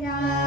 Yeah.